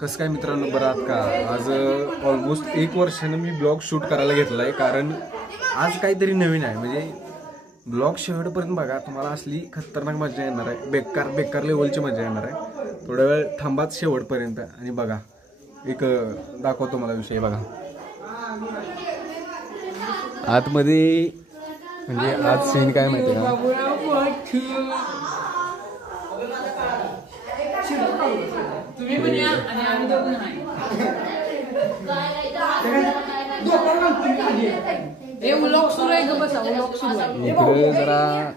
कसं काय मित्रांनो, बरं आहात का? आज ऑलमोस्ट 1 वर्षानं मी ब्लॉग शूट करायला घेतला आहे, कारण आज काहीतरी नवीन आहे. म्हणजे ब्लॉग शेवटपर्यंत बघा, तुम्हाला असली खतरनाक मजा येणार आहे, बेकार लेवलची मजा येणार आहे. थोडा वेळ थांबाच शेवटपर्यंत आणि बघा, एक दाखवतो मला विषय. बघा आतमध्ये, म्हणजे आज सीन काय माहिती का? इकडे जरा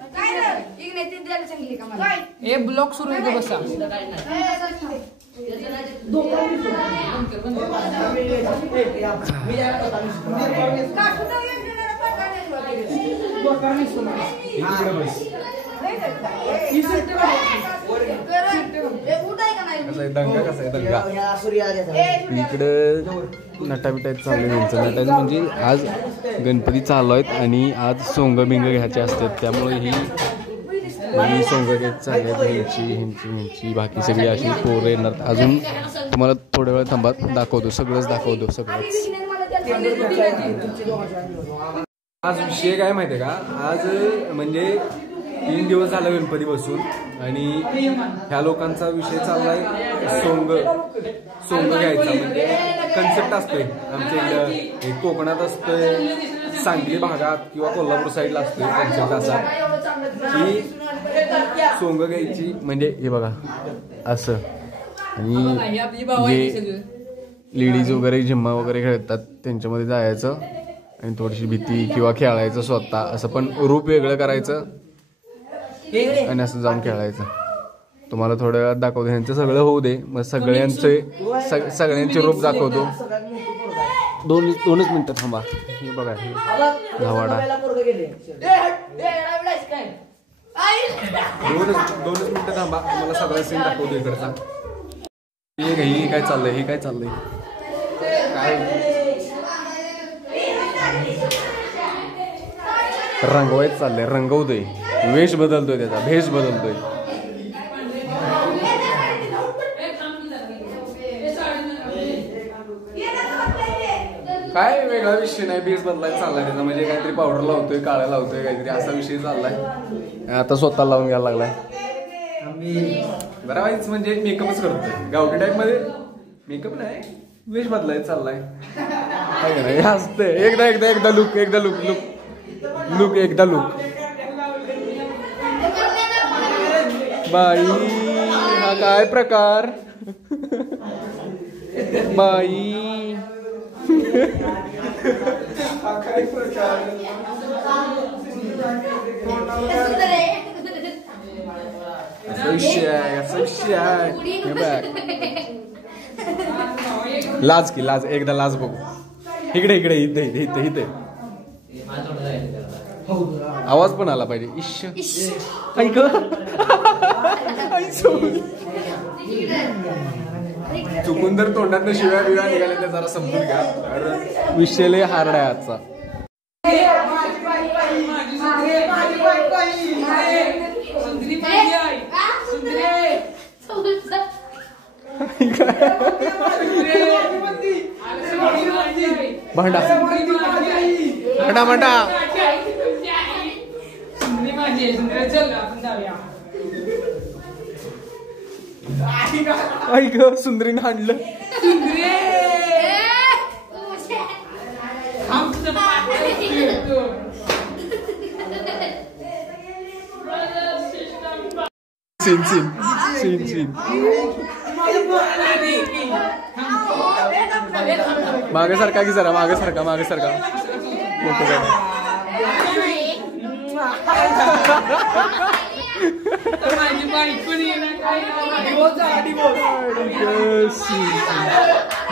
ब्लॉक सुरू आहे का बसा. दंगा कसा आहे दंगा. इकडं नटाबिटायत चाललंय त्यांचं. नटायचं म्हणजे आज गणपती चालू आहेत आणि आज सोंग बिंग घ्यायचे असतात, त्यामुळे ही सोंग घेत चालले आहेत. ह्यांची बाकी सगळी अशी पोरं येणार. अजून तुम्हाला थोड्या वेळ थांबा, दाखवतो सगळंच. आज विषय काय माहितीये का? आज म्हणजे 3 दिवस झाला गणपती बसून आणि ह्या लोकांचा विषय चाललाय सोंग घ्यायचा. म्हणजे कन्सेप्ट असतोय आमच्या इकडं, कोकणात असतोय, सांगली भागात किंवा कोल्हापूर साईडला असतोय कन्सेप्ट असा की सोंग घ्यायची. म्हणजे हे बघा असं, आणि जे लेडीज वगैरे जिम्मा वगैरे खेळतात त्यांच्यामध्ये जायचं आणि थोडीशी भीती किंवा खेळायचं स्वतः, असं पण रूप वेगळं करायचं आणि असं जाऊन खेळायचं. तुम्हाला थोड्या वेळात दाखवतो. ह्यांचं सगळं होऊ दे, मग सगळ्यांचे रूप दाखवतो. 2 मिनिटं थांबा. हे बघा, हे धावाडा. 2 मिनिटं थांबा, तुम्हाला सगळं सीन दाखवतो इकडचा. हे काय चाललंय काय रंगवायच चाललंय. रंगवतोय, वेश बदलतोय, त्याचा भेष बदलतोय. काय वेगळा विषय नाही, भेष बदलायचा चाललाय त्याचा. म्हणजे काहीतरी पावडर लावतोय, काळ्या लावतोय, काहीतरी असा विषय चाललाय. आता स्वतः लावून घ्यायला लागलाय. बरं वाईच म्हणजे मेकअपच करतोय. गावठी टाईप मध्ये मेकअप नाही, वेश बदलायचा चाललाय. काय नाही हसते. एकदा लुक बाई, हा काय प्रकार बाई. काय प्रकार. असा विषय आहे. लाज एकदा लाज बघू. इकडे इथे आवाज पण आला पाहिजे. इश्श ऐक. चुकून जर तोंडात शिव्या निघाल्या तर जरा समजून घ्या. विषय लय हार्ड आहे आजचा. भांडा ऐक, सुंदरीने हाणलं. सीन मागे सारखा की जरा मागे सारखा फोटो काढ.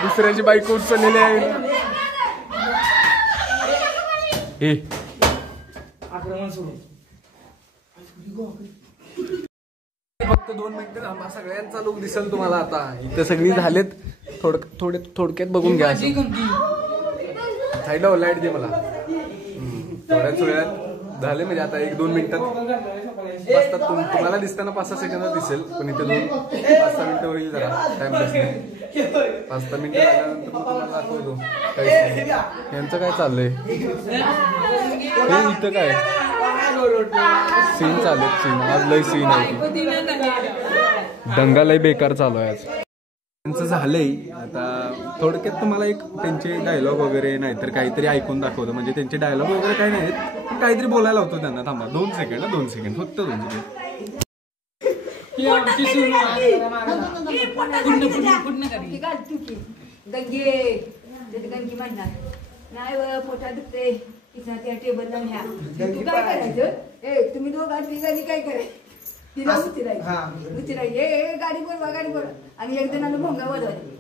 दुसऱ्याची बाईक उचललेली आहे. फक्त 2 मिनिटं थांबा, सगळ्यांचा लुक दिसेल तुम्हाला. आता इथे सगळी झालेत. थोडक्यात बघून घ्या. साईडला लाईट दे मला. थोड्याच वेळात झाले, म्हणजे आता 1-2 मिनिटात बसतात. तुम्हाला दिसताना 5-6 सेकंदात दिसेल, पण इथे 2-5-6 मिनिटं होईल. जरा टाइम 5 मिनिटं झाल्यानंतर तुम्हाला दाखवतो काय यांचं काय चाललंय. हे इथं काय सीन चालू सीन आज लय सीन आहे. दंगा लय बेकार चालू आहे आज. त्यांचं झालंय आता थोडक्यात तुम्हाला एक त्यांचे डायलॉग वगैरे नाहीतर काहीतरी ऐकून दाखवतो. म्हणजे त्यांचे डायलॉग वगैरे काही नाहीत पण काहीतरी बोलायला होतं त्यांना. थांबा 2 सेकंड फक्त 2 सेकंड. नाही पोटात दुखते त्या टेबलला न्या. तू काय करायचं तुम्ही दोघांनी तिघांनी काय करायचं तिला उचरायचे गाडी बोलवा आणि एक जणाला भोंगा वाजवायचे.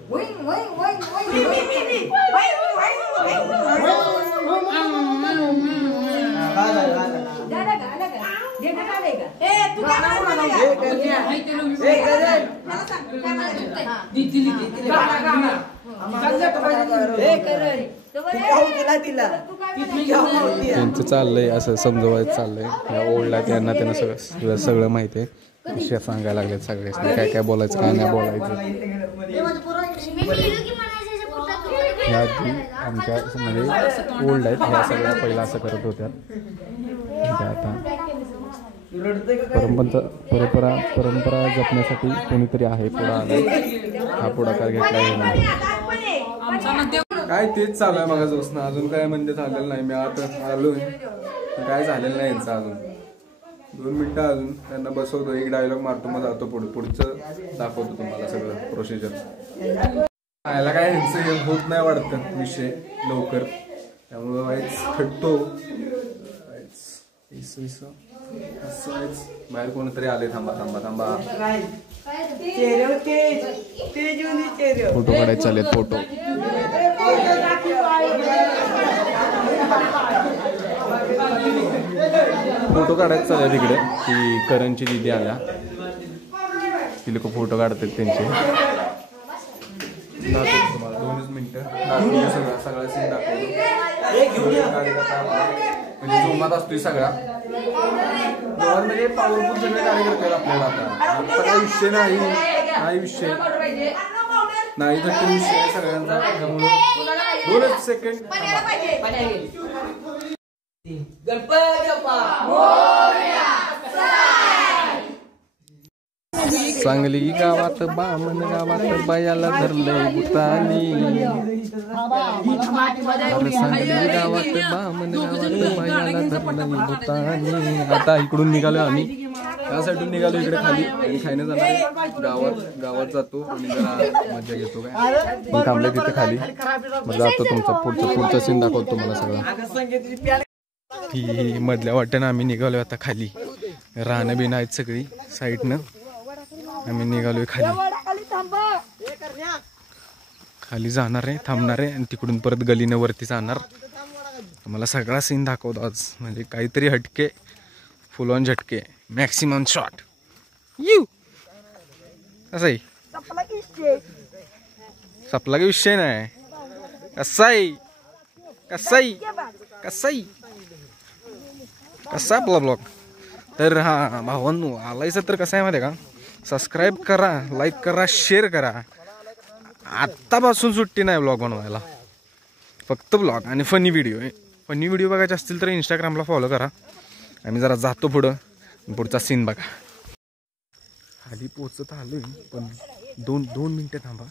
त्यांचं चाललंय असं समजवायचं चाललंय. या ओल्डला त्यांना सगळं माहिती आहे. विषय सांगायला लागलेत सगळे काय काय बोलायचं काय नाही बोलायचं. ह्या आमच्या म्हणजे ओल्ड आहेत ह्या सगळ्या पहिला असं करत होत्या. आता परंपरा जपण्यासाठी कोणीतरी आहे पुढे आला. हा पुढाकार घेतला काय तेच चालू आहे मगापासून. अजून काय म्हणजे झालेलं नाही. मी आता आलोय काय झालेलं नाही यांचं अजून. 2 मिनिटं अजून त्यांना बसवतो. एक डायलॉग मारतो मग जातो पुढचं दाखवतो तुम्हाला सगळं प्रोसिजर. याला काय यांचं होत नाही वाटतं विषय लवकर त्यामुळं वाईच खटतो. बाहेर कोणतरी आले. थांबा फोटो काढायचे चालेत. फोटो काढायचं चालेल तिकडे. ती करणची दिदी आल्या ती लोक फोटो काढतात त्यांचे. दाखवतो तुम्हाला 2च मिनिटं दाखवतो सगळा सीन दाखवतो. म्हणजे जोमात असतोय सगळा म्हणजे पॉवरफुल सगळे कार्यकर्ते आपल्याला. आता काही विषय नाही विषय नाही तर विषय सगळ्यांचा. त्यामुळे 2च सेकंड. सांगली गावात बामण गावात बायाला धरलंय भूतानी. सांगली गावात बामण गावात बायाला धरलंय भूतानी. आता इकडून निघालो आम्ही. त्या साईडून निघालो इकडे खाली आणि खायला जाणार. गावात जातो आणि जरा मजा घेतो. काय थांबले तिथे खाली मग जातो. तुमचा पुढचा सीन दाखवतो तुम्हाला सगळं. ही मधल्या वाट्यानं आम्ही निघालोय आता खाली. रानं बिनं आहेत सगळी साईडनं. आम्ही निघालोय खाली जाणार आहे थांबणार आहे आणि तिकडून परत गलीनं वरती जाणार. मला सगळा सीन दाखवतो आज. म्हणजे काहीतरी हटके फुल ऑन झटके मॅक्सिमम शॉट. असं सपला की विषय नाही. कसा आपला ब्लॉग. तर हा भावांनो आलायचं तर कसं आहे माहिती आहे का. सबस्क्राईब करा, लाईक करा, शेअर करा. आत्तापासून सुट्टी नाही ब्लॉग बनवायला. फक्त ब्लॉग आणि फनी व्हिडिओ बघायचे असतील तर इंस्टाग्रामला फॉलो करा. आम्ही जरा जातो पुढचा सीन बघा. खाली पोचत आलोय पण 2 मिनिटं थांबा.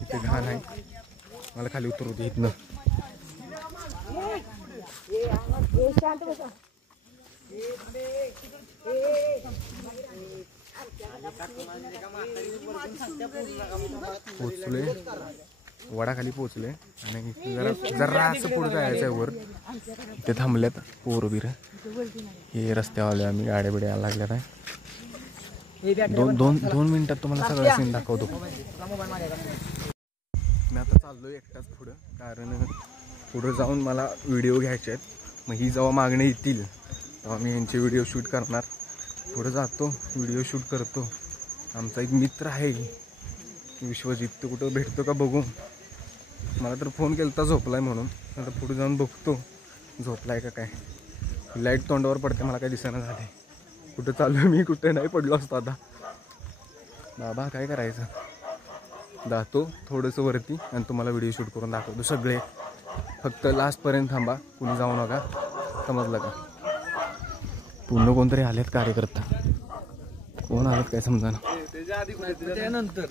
इथे घाण आहे मला खाली उतरू दे इथनं. पोचलोय वडाखाली पोचले आणि जरा असं पुढे जायचं आहे वर. इथे थांबल्यात पोरं बिरं. हे रस्त्यावाले आम्ही गाड्या बिड्या यायला लागल्यात आहे. 2 मिनिटात तुम्हाला सगळं सीन दाखवतो. मी आता चाललोय एकटाच पुढं कारण पुढं जाऊन मला व्हिडिओ घ्यायचे आहेत. मग ही जेव्हा मागणी येतील तेव्हा मी यांचे व्हिडिओ शूट करणार. पुढं जातो व्हिडिओ शूट करतो. आमचा एक मित्र आहे विश्वजित, तो कुठं भेटतो का बघू. मला तर फोन केला झोपलाय म्हणून. आता पुढे जाऊन बघतो झोपलाय का काय. लाईट तोंडावर पडते मला काय दिसेना झाले. कुठं चालू मी कुठे नाही पडलो असतो आता. बाबा काय करायचं. जातो थोडंसं वरती आणि तुम्हाला व्हिडिओ शूट करून दाखवतो सगळे. फक्त लास्टपर्यंत थांबा, कुणी जाऊ नका, समजलं का. पूर्ण कोणतरी आलेत कार्यकर्ता, कोण आलेत काय समजा ना. त्यानंतर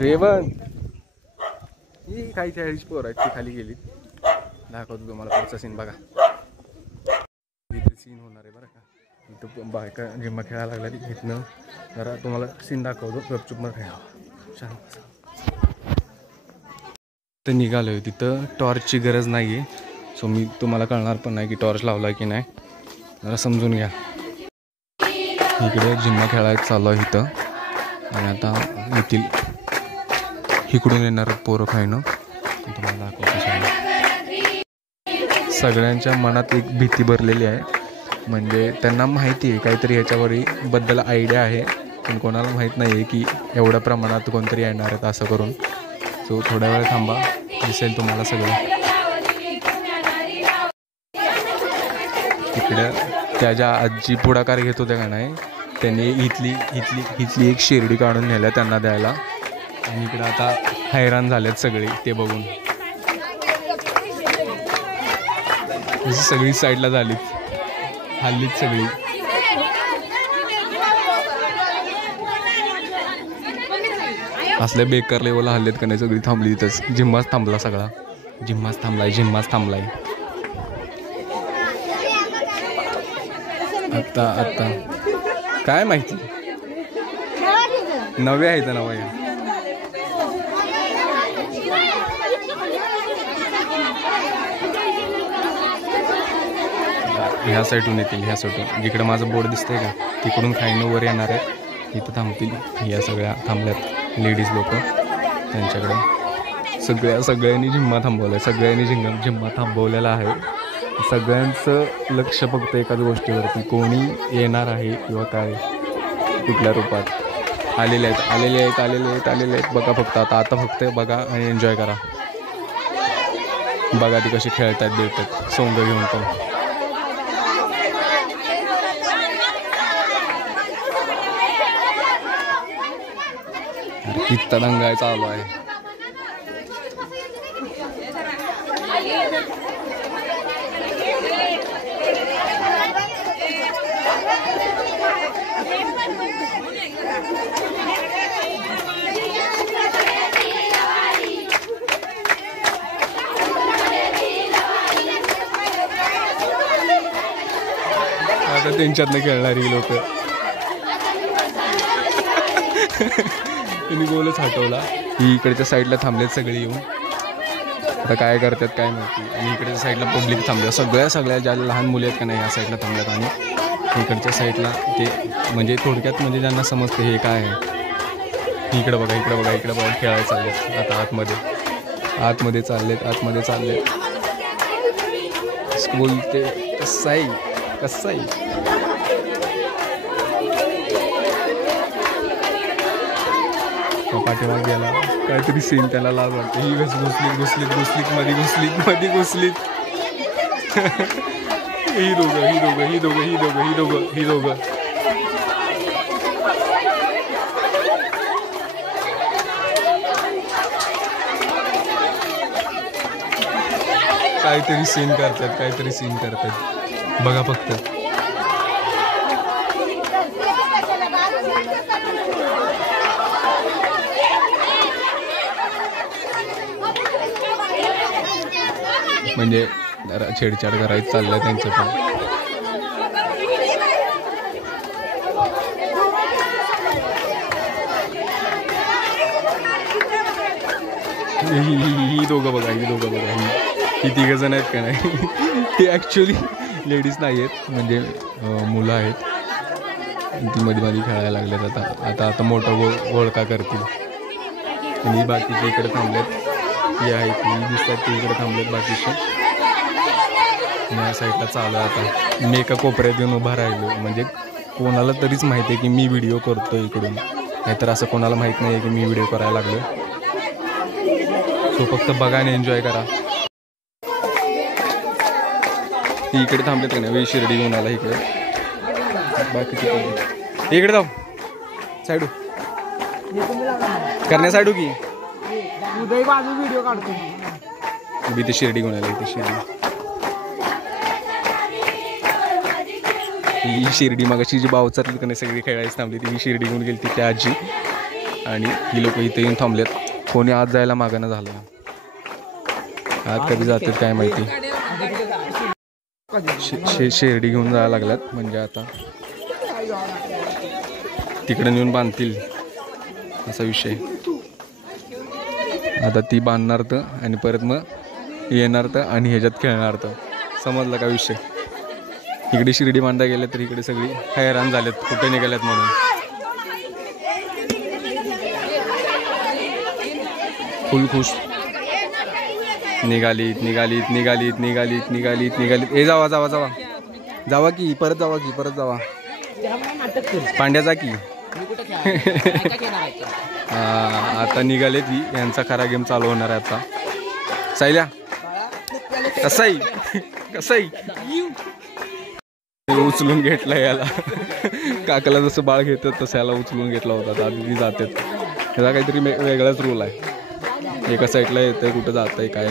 रेवण ही काही 40 पोरं आहेत ती खाली गेली. दाखवतो तुम्हाला पुढचा सीन बघा. इथे सीन होणार आहे बरं का. इथं बायका गेम खेळायला लागला, इथनं जरा तुम्हाला सीन दाखवतो. गपचूप मग खेळा, शांत. तर निघालोय, तिथं टॉर्चची गरज नाही आहे. सो मी तुम्हाला कळणार पण नाही की टॉर्च लावला की नाही, जरा समजून घ्या. इकडे जिम्मा खेळायला चालू आहे इथं. आणि आता येथील इकडून येणार पोरं खायनं तुम्हाला दाखवतो. सगळ्यांच्या मनात एक भीती भरलेली आहे, म्हणजे त्यांना माहिती आहे काहीतरी ह्याच्यावरही बद्दल आयडिया आहे, पण कोणाला माहीत नाही आहे की एवढ्या प्रमाणात कोणतरी येणार आहेत असं करून. सो थोड्या वेळ थांबा, दिसेल तुम्हाला सगळं. तिकडं त्या ज्या आजी पुढाकार घेत होत्या का नाही, त्यांनी इथली एक शिर्डी काढून नेल्या त्यांना द्यायला. आणि इकडं आता हैराण झालेत सगळे ते बघून. सगळी साईडला झालीत, हल्लीत सगळी. असल्या बेकार लेवलला हल्लेत का नाही, सगळी थांबली तिथंच. जिम्माच थांबला सगळा, जिम्माच थांबलाय. आता काय माहिती, नवे आहेत ना वय. ह्या साईडून येतील, ह्या साईडून जिकडं माझं बोर्ड दिसतंय का तिकडून खाईनं वर येणार आहेत. इथं थांबतील, या सगळ्या थांबल्यात लेडीज लोक. त्यांच्याकडे सगळ्यांनी जिम्मा थांबवलाय, जिम्मा थांबवलेला आहे. सगळ्यांचं लक्ष फक्त एकाच गोष्टीवरती, कोणी येणार आहे किंवा काय, कुठल्या रूपात आलेले आहेत. बघा फक्त आता फक्त बघा आणि एन्जॉय करा. बघा ती कशी खेळतात, देतात सोंग घेऊन पण. किती दंगा चालू आहे. आता त्यांच्यातनं खेळणारी लोक. त्यांनी गोलच हटवला. ही इकडच्या साईडला थांबलेत सगळे येऊन, आता काय करतात काय माहिती. आणि इकडच्या साईडला पब्लिक थांबल्या, सगळ्या ज्या लहान मुली आहेत का नाही ह्या साईडला थांबल्यात. आणि इकडच्या साईडला ते म्हणजे थोडक्यात म्हणजे ज्यांना समजते हे काय आहे. इकडं बघा खेळायला चाललेत. आता आतमध्ये चाललेत. स्कूल ते कसं आहे. पाठीमाग गेला, काहीतरी सीन त्याला लाज वाटते. ही घुसलीत मध्ये घुसलीत. ही दोघं काहीतरी सीन करतात. बघा फक्त. म्हणजे छेडछाड करायचं चाललंय त्यांचं पण. ही दोघं बघा ही 3 जण आहेत का नाही. ती ॲक्च्युली लेडीज नाही आहेत, म्हणजे मुलं आहेत. ती मध्ये खेळायला लागल्यात. आता मोठं गोळका करतील. आणि बाकीचे इकडे थांबलेत. ही आहेत ती दिसतात, ते इकडे थांबलेत बाकीचे. या साईडला चालू आहे. आता मी एका कोपऱ्यात येऊन उभा राहिलो, म्हणजे कोणाला तरीच माहिती आहे की मी व्हिडिओ करतो इकडून, नाहीतर असं कोणाला माहीत नाही आहे की मी व्हिडिओ करायला लागलो. सो फक्त बघा आणि एन्जॉय करा. इकडे थांबलेत का नाही, शिर्डी घेऊन आला इकडे. बाकीचे इकडे जाऊ साईडू करण्या साईडू की उदय बाजू व्हिडिओ काढतो मी ते शिर्डी घेऊन आले इथे शिर्डी ही शिर्डी मगाशी जी बावचारली त्याने सगळी खेळायची थांबली ती ही शिर्डी घेऊन गेली ती त्या आजी आणि ही लोक इथे येऊन थांबलेत कोणी आज जायला मागणं झालं आज कधी जातात काय माहिती शिर्डी घेऊन जायला लागल्यात म्हणजे आता तिकडे नेऊन बांधतील असा विषय आता ती बांधणार तर आणि परत मग येणार तर आणि ह्याच्यात खेळणार तर समजलं का विषय इकडे शिर्डी बांधा गेले तर इकडे सगळी हैराण झालेत कुठे निघाल्यात म्हणून फुल खुश निघालीत निघालीत निघालीत निघालीत निघालीत निघालीत ए जावा जावा जावा जावा की परत जावा पांड्याचा की आता निघाले ती यांचा खरा गेम चालू होणार आहे आता सायल्या कसाई उचलून घेतला याला काकाला जसं बाळ घेतात तसं याला उचलून घेतला होता आधी जातात त्याचा काहीतरी वेगळाच रूल आहे एका साईडला येतंय कुठं जात आहे काय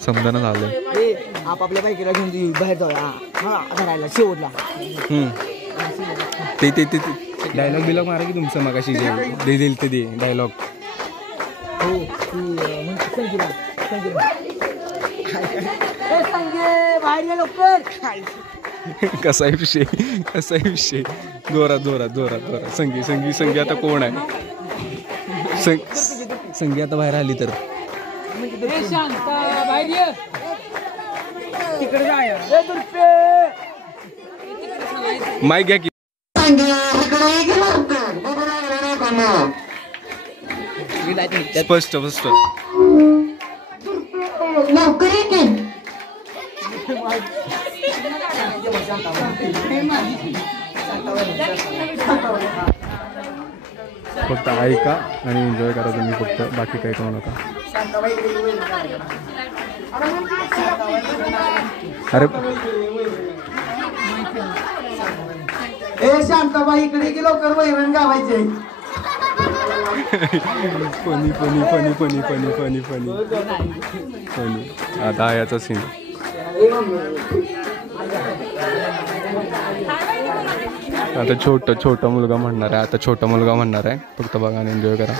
समजायला झालंय आपापल्या बाईकीला घेऊन बाहेर जाऊया शेवटला ते डायलॉग बिलॉग मारा की तुमचं मगाशी जे देईल ते दे डायलॉग कसा आहे विषय जोरात संगी आता कोण आहे संगी आता बाहेर आली तर माईक घ्या की स्पष्ट फक्त ऐका आणि एन्जॉय करा तुम्ही फक्त बाकी काही करू नका अरे शांताबाई इकडे की लवकर वैरण गावायचे फनी आता याचा सीन आता छोटा मुलगा म्हणणार आहे फक्त बघा आणि एन्जॉय करा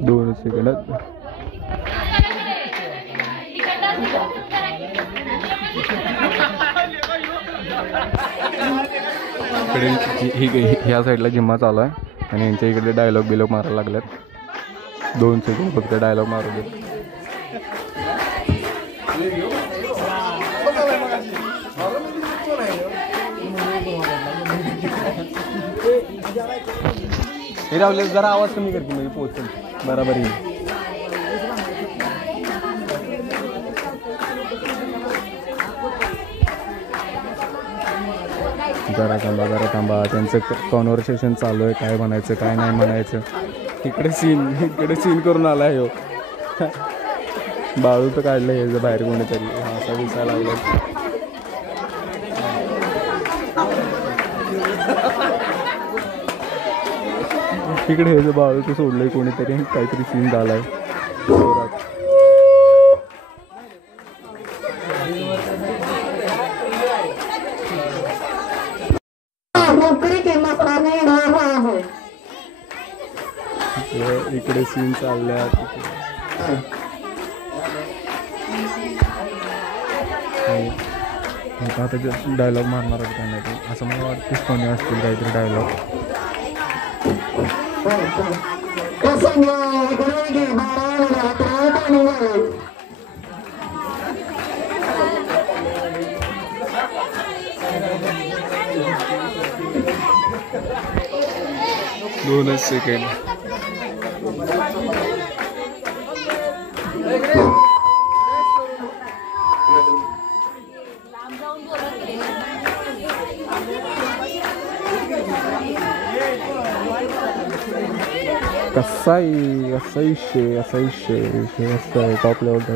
दोन सेकंदात ह्या साईडला जिम्मा चालू आहे आणि यांच्या इकडे डायलॉग बिलॉग मारायला लागल्यात 2 सेकंद फक्त डायलॉग मारू दे हे रावले जरा आवाज कमी करते म्हणजे पोहोचेल बरोबर येईल जरा थांबा त्यांचं कॉन्व्हर्सेशन चालू आहे काय म्हणायचं काय नाही म्हणायचं इकडे सीन करून आला आहे हो बाळू तर काढलं हे बाहेर कोणीतरी असा दिसायला लागला इकडे हे बाळू तर सोडलंय कोणीतरी काहीतरी सीन झालाय इकडे सीन चालल्या आता डायलॉग मारणार नाही असं मला वाटतं कोणी असतील काहीतरी डायलॉग दोनच सेकंड कसा विषय कसा आहे टॉप लेवलचा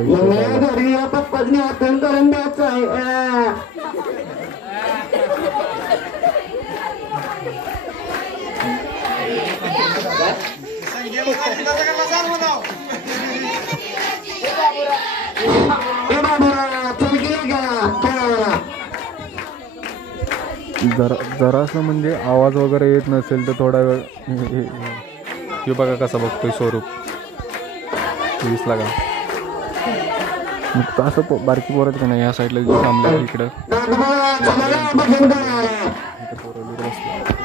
जरासं म्हणजे आवाज वगैरे येत नसेल तर थोडा वेळ हे बघा कसा बघतोय स्वरूप 20 लागा मग असं बारकी पोरत का नाही या साईडला थांबले इकडं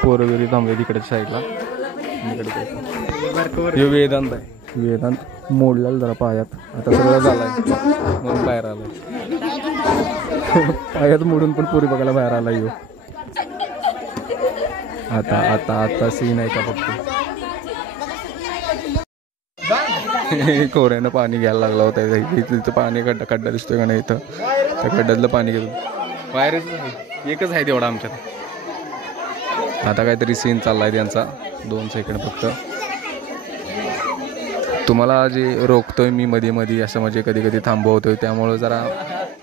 पोरं बिरी थांबले तिकडच्या साईडला इकडे वेदांत आहे वेदांत मोडलेला जरा पायात आता सगळं झालंय म्हणून बाहेर आलाय पायात मोडून पण पोरी बघायला बाहेर आला येऊ आता आता आता सीन आहे का फक्त कोऱ्यानं पाणी घ्यायला लागला होता इथं पाणी खड्डा दिसतोय का नाही इथं त्या खड्ड्यातलं पाणी घेतो बाहेरच एकच आहे तेवढा आमच्यात आता काहीतरी सीन चाललाय त्यांचा 2 सेकंड फक्त तुम्हाला जे रोखतोय मी मध्ये असं म्हणजे कधी कधी थांबवतोय त्यामुळं जरा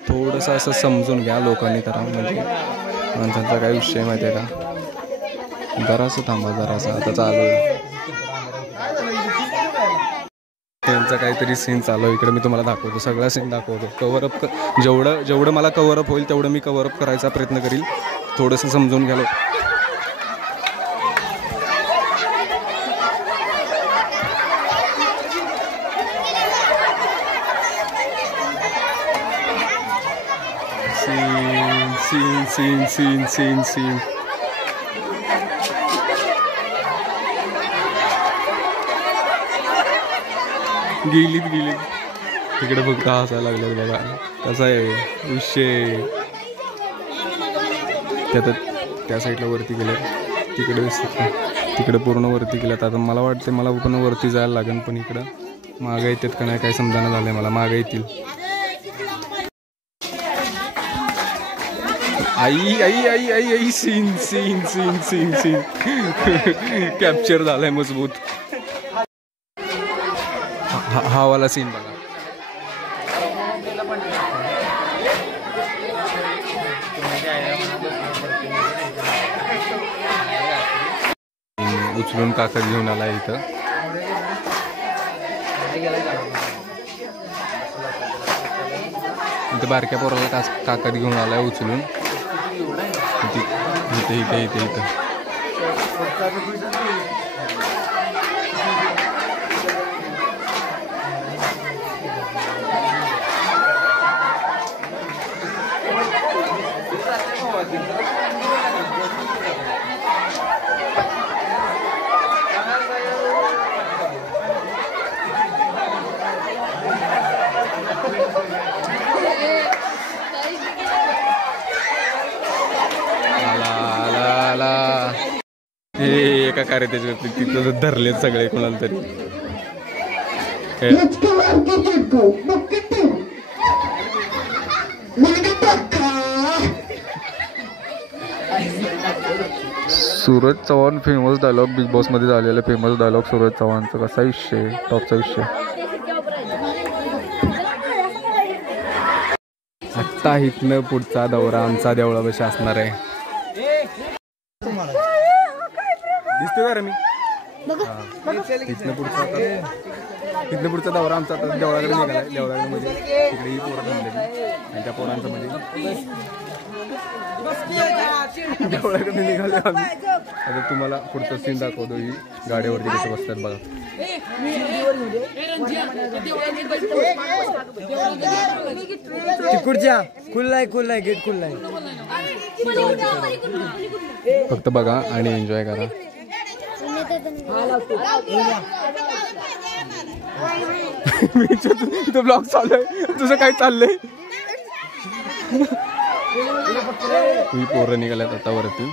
थोडंसं असं समजून घ्या लोकांनी तर म्हणजे माणसांचा काय विषय माहिती आहे का जरासं थांबा जरासं आता चालू आहे त्यांचा काहीतरी सीन चालू इकडे मी तुम्हाला दाखवतो सगळा सीन दाखवतो कव्हरअप जेवढं मला कव्हरअप होईल तेवढं मी कव्हरअप करायचा प्रयत्न करील थोडंसं समजून घ्यालो सीन गेलीत तिकडे फक्त हसायला लागले बघा कसा आहे विषय त्या साईडला वरती गेले तिकडे पूर्ण वरती गेल्यात आता मला वाटते मला पण वरती जायला लागेल पण इकडं मागं येतात का नाही काय समजायला झालंय मला मागं येतील आई सीन कॅप्चर झालाय मजबूत हा वाला सीन बघा उचलून काकत घेऊन आला इथं बारक्या पोराला काकत घेऊन आलाय उचलून इथे एका कार्य त्याच्या तिथं धरले सगळे कोणाला तरी Suraj Chavan famous dialogue Bigg Boss मध्ये झालेला फेमस डायलॉग सूरज चव्हाणचा कसा विषय टॉपचा विषय आता इथनं पुढचा दौरा आमचा देवळापाशी असणार आहे दिसतोय का मी तिथनं पुढचा दौरा आमचा आता देवळाकडे निघालाय देवळाकडे म्हणजे तिकडेही पोरं थांबलेली आणि त्या पोरांचं म्हणजे देवळाकडे निघाले आम्ही आता तुम्हाला पुढचा सीन दाखवतो ही गाडीवरती कसे बसतात बघा तिकडच्या खुल्लाय गेट खुल्लाय फक्त बघा आणि एन्जॉय करा इथं ब्लॉग चालू आहे तुझं काय चाललंय ही पोरं निघाल्यात आता वरती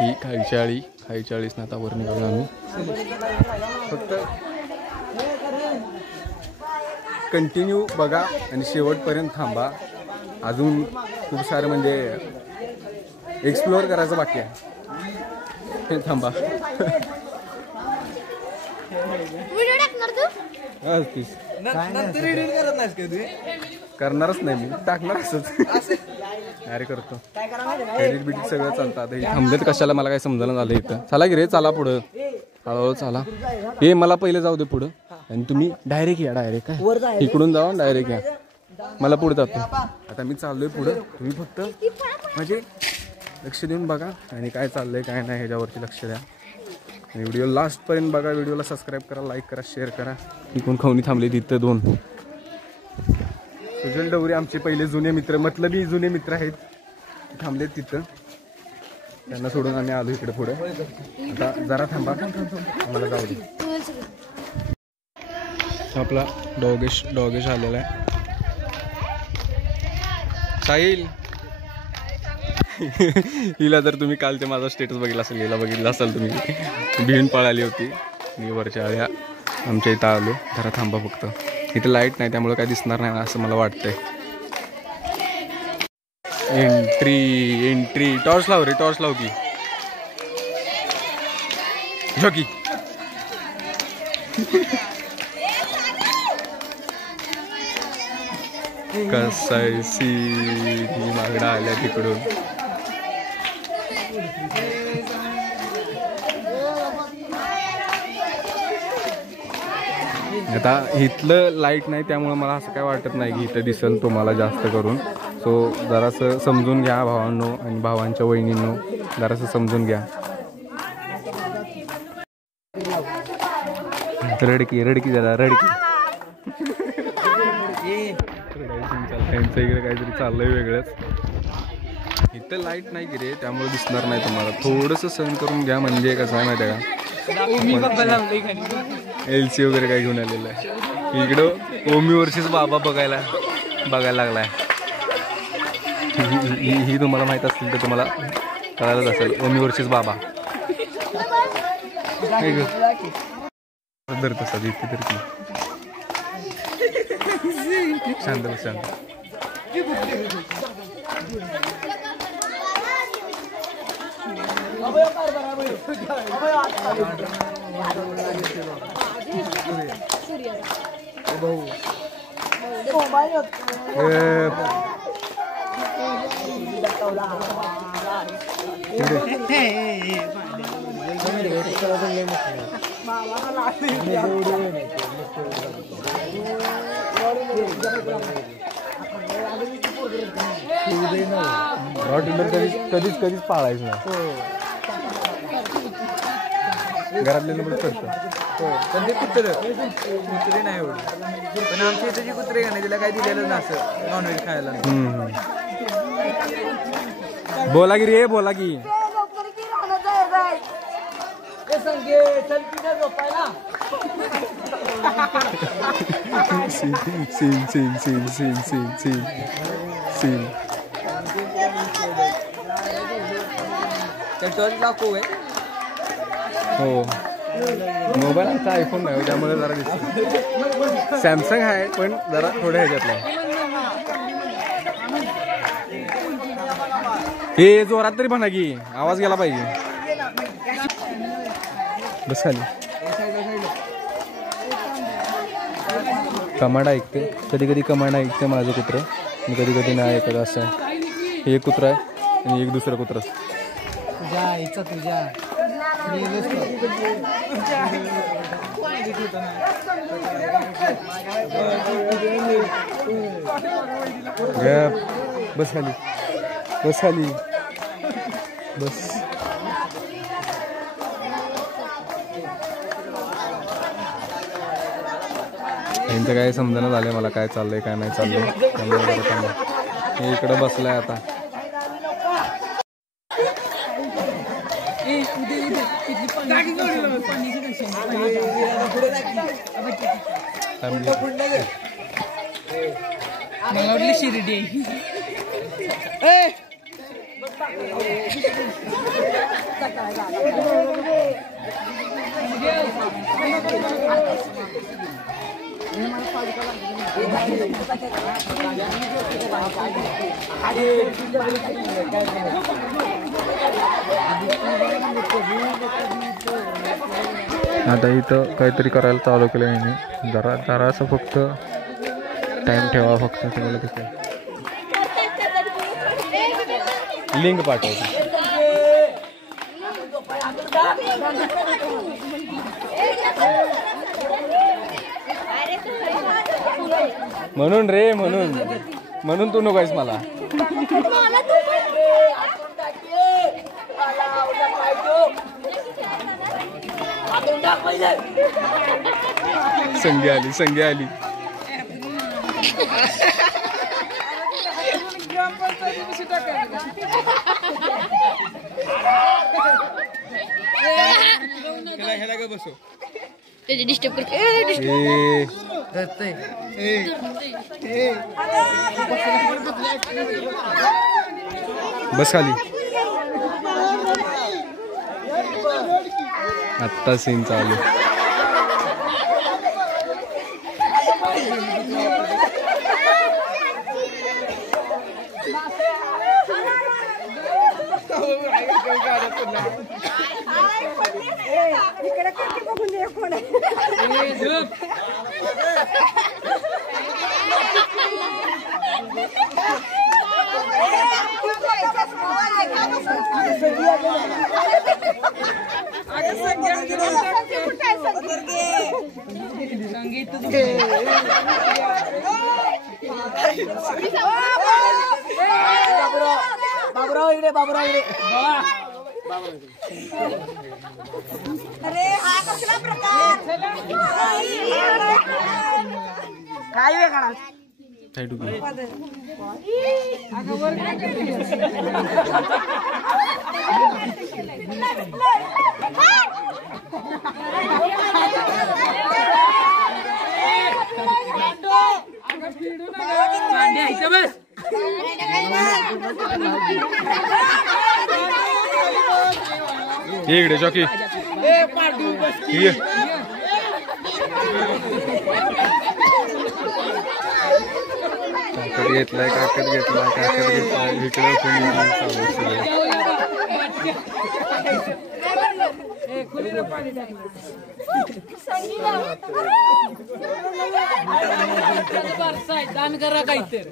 ही खायची आळी ना आता वर निघालो आम्ही फक्त कंटिन्यू बघा आणि शेवटपर्यंत थांबा. अजून खूप सारं म्हणजे एक्सप्लोअर करायचं बाकी आहे. हे थांबा. करणारच नाही मी, टाकणार असंच. अरे करतो एडिट बिडिट सगळं चालतं. आता हे थांबलेत कशाला मला काही समजायला झालं इथं. चला की रे, चला पुढं, हळूहळू चला. हे मला पहिले जाऊ दे पुढं आणि तुम्ही डायरेक्ट या. डायरेक्ट काय इकडून जावा, डायरेक्ट या. मला पुढे जातो. आता मी चाललोय पुढं. तुम्ही फक्त म्हणजे लक्ष देऊन बघा आणि काय चाललंय काय नाही ह्याच्यावरती लक्ष द्या. आणि व्हिडिओ लास्टपर्यंत बघा. व्हिडिओला सबस्क्राईब करा, लाईक करा, शेअर करा. इकडून खवणी थांबले तिथं 2 सुजल डवरे आमचे पहिले जुने मित्र, मतलबी जुने मित्र आहेत, थांबलेत तिथं. त्यांना सोडून आम्ही आलो इकडे पुढे. आता जरा थांबा, आम्हाला जाऊ दे. आपला डॉगेश आलेला आहे. साहिल हिला जर तुम्ही काल ते माझा स्टेटस बघितला असेल, हिला बघितला असाल तुम्ही. भिण पळाली होती. मी वरच्या आल्या आमच्या इथं आलो. जरा थांबा फक्त. इथं लाईट नाही त्यामुळे काय दिसणार नाही असं मला वाटतंय. एंट्री टॉर्च लाव रे, टॉर्च लाव की झोकी. कसं सी मागडा आल्या तिकडून. आता इथलं लाईट नाही त्यामुळे मला असं काय वाटत नाही की इथं दिसेल तुम्हाला जास्त करून. सो जरासं समजून घ्या भावांनो आणि भावांच्या वहिनींनो, जरासं समजून घ्या. रडकी जरा रडकी. त्यांच्या इकडे काहीतरी चाललंय वेगळंच. इथं लाईट नाही की रे त्यामुळे दिसणार नाही तुम्हाला. थोडंसं सहन करून घ्या. म्हणजे कसं आहे माहिती आहे का, LC वगैरे काय घेऊन आलेलं आहे. इकडं ओमी वर्षीच बाबा बघायला लागलाय. ही तुम्हाला माहित असतील तर तुम्हाला कळायलाच असेल. ओमी वर्षीच बाबा धर तसा इतकी तर की शांत बस शांत. कधीच पाळायचं नाही. घरातले करतो पण ते कुत्रे नाही एवढे. पण आमच्या इथे जी कुत्रे का नाही तिला काही दिलेलं नसतं नॉनव्हेज खायला. बोला की रे, बोला की. हो मोबाईल आमचा आयफोन नाही त्यामुळे जरा दिसतो. सॅमसंग आहे पण जरा थोड्या ह्याच्यातला आहे. हे जोरात तरी म्हणा की आवाज गेला पाहिजे. बस खाली. कमांड ऐकते कधी कधी. कमांड ऐकते माझं कुत्रं आणि कधी कधी नाही ऐकत. असं आहे. हे एक कुत्रं आहे आणि एक दुसरं कुत्रं. बस खाली बस खाली बस. यांचं काय समजणं झालंय मला काय चाललंय काय नाही चाललंय. हे इकडं बसलाय आता. शिर्डी आता इथं काहीतरी करायला चालू केलं याने जरा असं फक्त टाइम ठेवा फक्त तुम्हाला तिथे लिंक पाठवतो म्हणून रे म्हणून तू नकोस मला संगी आली बसो डिस्टर्ब करते बस खाली आत्ता सीन चालू बाबूराव इकडे अरे हा कसला प्रकार काय वेगळा इकडे चॉकी काकत घेतलाय इकडे दान करा काहीतरी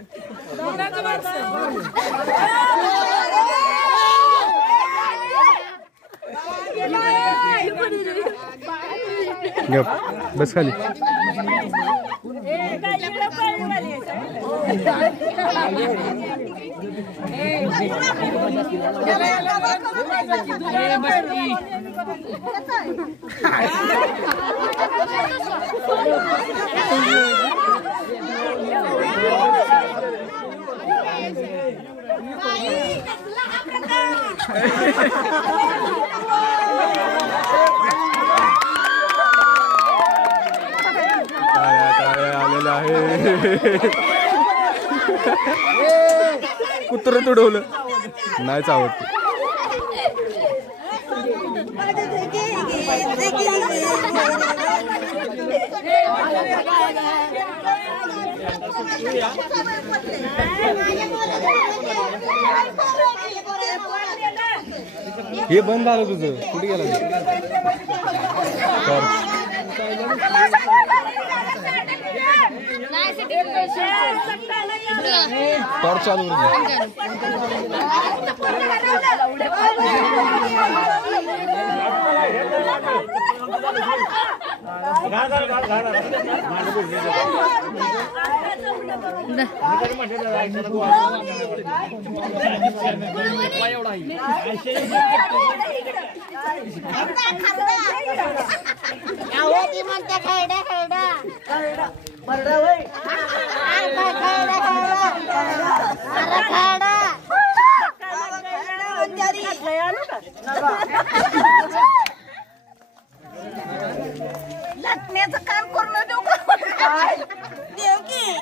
बस खाली आलेलं आहे कुत्र तुडवलं नाही चावत हे बंद झालं तुझं कुठे गेलं टॉर्च चालू लटण्याचं काम करून देऊ देव की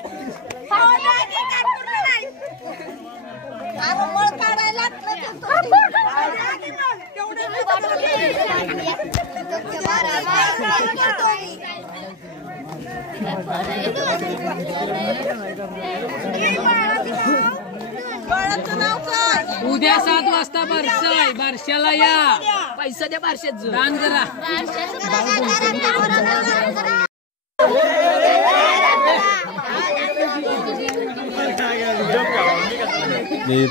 मळ काढायला उद्या 7 वाजता बारसाय, बारशाला या. पैसा द्या बारशाचं दान करा.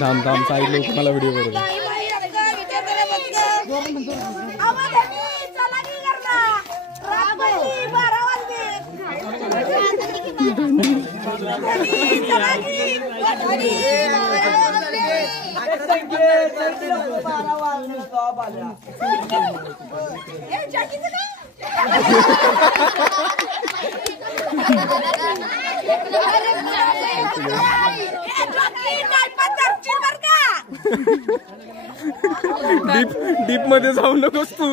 थांब थांब साईड लोक मला व्हिडिओ करू. डीप मध्ये जाऊ नकोस तू.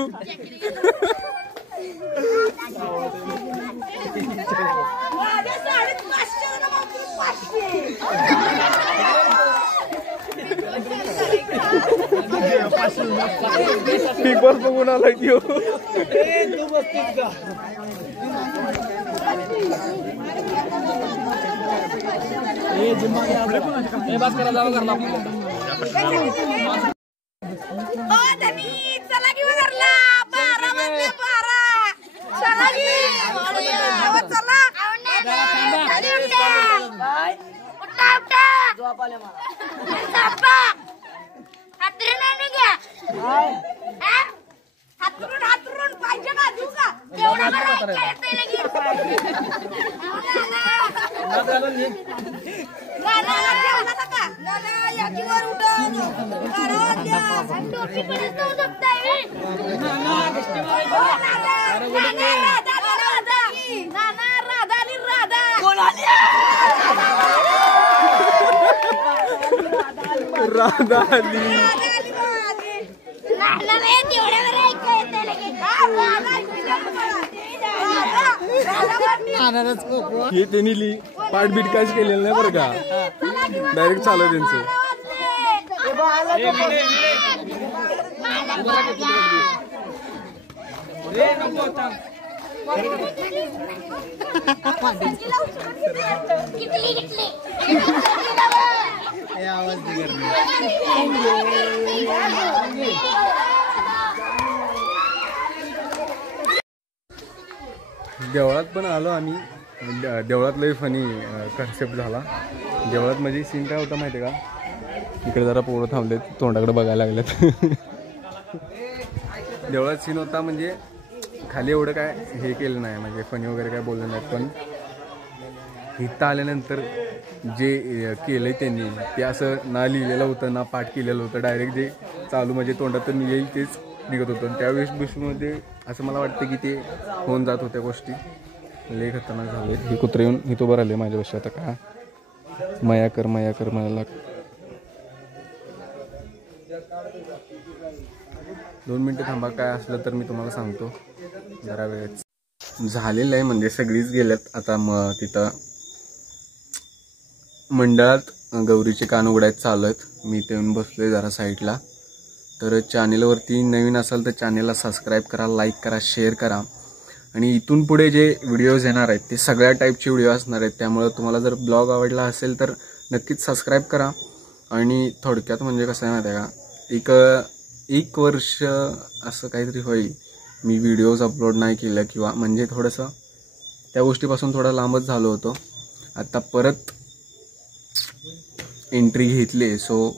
बिग बॉस बघून आला की बस करा जावं घरला. चला की घरला. 12 वाजले 12. चला की चला. हातरून पाहिजे का देऊ का राधा आली. हे त्यांनी पाठबीट काहीच केलेलं नाही बरं का. डायरेक्ट चालू त्यांचं. देवळात पण आलो आम्ही. देवळात लई फनी कन्सेप्ट झाला. देवळात म्हणजे सीन काय होता माहिती आहे का. इकडे जरा पोरं थांबलेत, तोंडाकडे बघायला लागलेत. देवळात सीन होता म्हणजे खाली एवढं काय हे केलं नाही, म्हणजे फनी वगैरे काय बोललं नाही. पण इथं आल्यानंतर जे केलं त्यांनी ते असं ना लिहिलेलं होतं ना पाठ केलेलं होतं. डायरेक्ट जे चालू म्हणजे तोंडातून येईल तेच निघत होतं. त्या वेशभूषेमध्ये असं मला वाटतं की ते होऊन जात होत्या गोष्टी. लय खतरनाक झाले. हे कुत्रे येऊन इथं उभं राहिले माझ्यापाशी. आता का मया कर मला लाग. 2 मिनटं थांबा, काय असलं तर मी तुम्हाला सांगतो. जरा वेळच झालेलं आहे म्हणजे सगळीच गेल्यात. आता मग तिथं मंडळात गौरीचे कान उघडायचे चालू आहेत. मी इथे येऊन बसलोय जरा साईडला. तर चॅनेलवरती नवीन असाल तर चॅनेलला सबस्क्राईब करा, लाईक करा, शेअर करा. आणि इथून पुढे जे व्हिडिओज येणार आहेत ते सगळ्या टाईपचे व्हिडिओ असणार आहेत. त्यामुळे तुम्हाला जर ब्लॉग आवडला असेल तर नक्कीच सबस्क्राईब करा. आणि थोडक्यात म्हणजे कसं आहे माहिती आहे का, एक वर्ष असं काहीतरी होईल मी व्हिडिओज अपलोड नाही केलं, किंवा म्हणजे थोडंसं त्या गोष्टीपासून थोडा लांबच झालो होतो. आता परत एंट्री घेतली. सो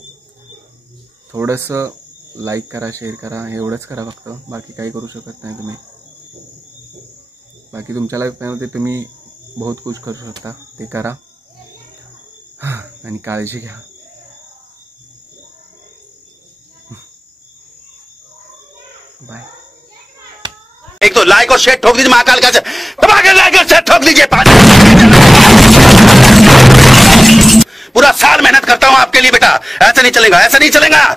थोडंसं लाईक करा, शेअर करा, एवढंच करा फक्त. बाकी काही करू शकत नाही तुम्ही. बाकी तुमच्या लाईफमध्ये तुम्ही बहुत कुछ करू शकता, ते करा. आणि काळजी घ्या. बाय. एक तो लाइक और शेयर ठोक दीजिए, महाकाल का लाइक और शेयर ठोक दीजिए. पूरा साल मेहनत करता हूं आपके लिए बेटा. ऐसा नहीं चलेगा, ऐसा नहीं चलेगा.